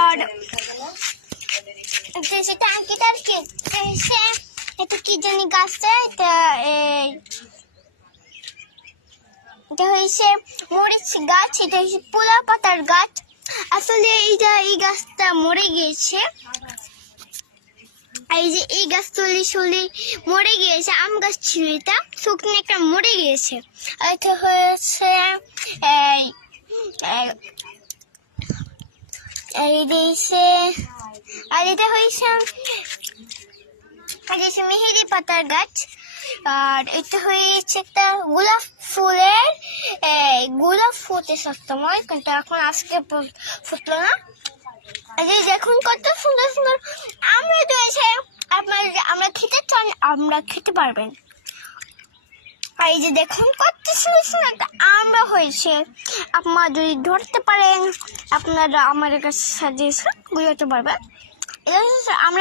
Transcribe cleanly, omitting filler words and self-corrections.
আর টাঙ্কিটার কি এটা কি জানি গাছটা, এটা হয়েছে মরিচ গাছ, এটা হচ্ছে পোলা পাতার গাছ। আসলে এই গাছটা মরে গিয়েছে, এই যে এই গাছ চলে মরে গিয়েছে। আম গাছ ছিল, এটা শুকনো একটা মরে গিয়েছে। আর এটা হয়েছে আর এটা হয়েছে মেহেদি পাতার গাছ। আর এটা হয়েছে একটা গোলাপ ফুটে সবসময়, কিন্তু এখন আজকে ফুটলো না। দেখুন কত সুন্দর সুন্দর আম রয়েছে। আমরা খেতে চান, আমরা খেতে পারবেন। এই যে দেখুন কত সুন্দর সুন্দর একটা আমরা হয়েছে। আপনারা যদি ধরতে পারেন, আপনারা আমাদের কাছে সাজেশন বুঝাতে পারবেন। আমরা